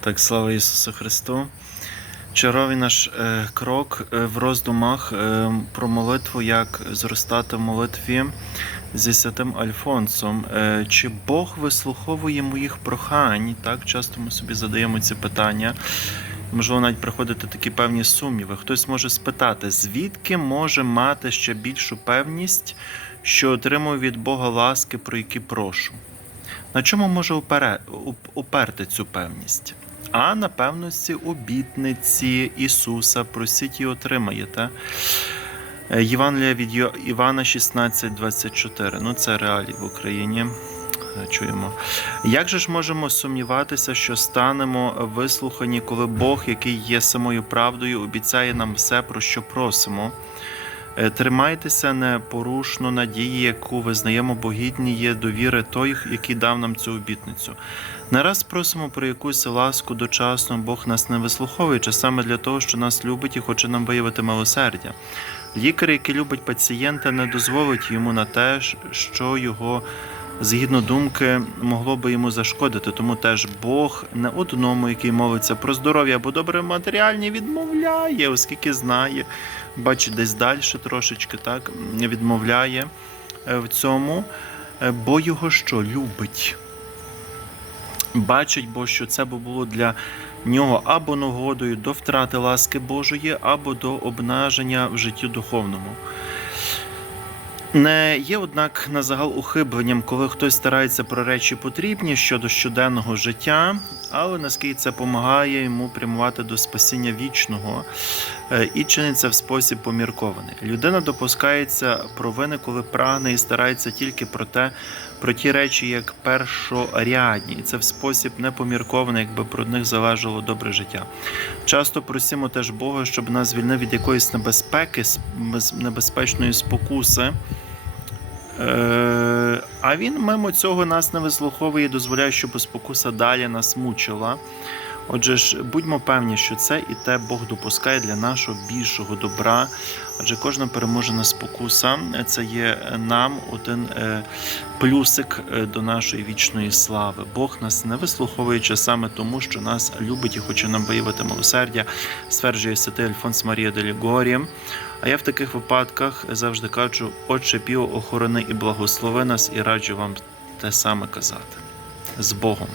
Так, слава Ісусу Христу. Черговий наш е, крок е, в роздумах е, про молитву, як зростати в молитві зі святим Альфонсом. Чи Бог вислуховує моїх прохань? Так, часто ми собі задаємо ці питання. Можливо, навіть приходити такі певні сумніви. Хтось може спитати, звідки може мати ще більшу певність, що отримую від Бога ласки, про які прошу? На чому може упере- уп- уперти цю певність? А на певності обітниці Ісуса просіть і отримаєте. Е, Євангелія від Івана 16:24. Ну, це реалії в Україні. Е, Чуємо. Як же ж можемо сумніватися, що станемо вислухані, коли Бог, який є самою правдою, обіцяє нам все, про що просимо? Е, Тримайтеся непорушно надії, яку визнаємо богідні є довіри той, який дав нам цю обітницю. Не раз просимо про якусь ласку дочасно, Бог нас не вислуховуючи саме для того, що нас любить і хоче нам виявити милосердя. Лікар, який любить пацієнта, не дозволить йому на те, що його. Згідно думки, могло би йому зашкодити, тому теж Бог не одному, який молиться про здоров'я або добре матеріальні, відмовляє, оскільки знає, бачить десь далі трошечки, так відмовляє е, в цьому, е, бо його що любить. Бачить, бо що це було для нього або нагодою до втрати ласки Божої, або до обнаження в житті духовному. Не є, однак, на загал ухибленням, коли хтось старається про речі потрібні щодо щоденного життя, але наскільки це допомагає йому прямувати до спасіння вічного е, і чиниться в спосіб поміркований. Людина допускається провини, коли прагне і старається тільки про те, про ті речі, як першорядні, і це в спосіб непоміркований, якби про них залежало добре життя. Часто просимо теж Бога, щоб нас звільнив від якоїсь небезпеки, небезпечної спокуси. Е, А він мимо цього нас не вислуховує дозволяє, щоб спокуса далі нас мучила. Отже ж, будьмо певні, що це і те Бог допускає для нашого більшого добра. Адже кожна переможена спокуса це є нам один е, плюсик е, до нашої вічної слави. Бог нас не вислуховуючи саме тому, що нас любить і хоче нам виявити милосердя, стверджує святий Альфонс Марія де Лігорі. А я в таких випадках завжди кажу: Отче Піо, охорони і благослови нас, і раджу вам те саме казати. З Богом.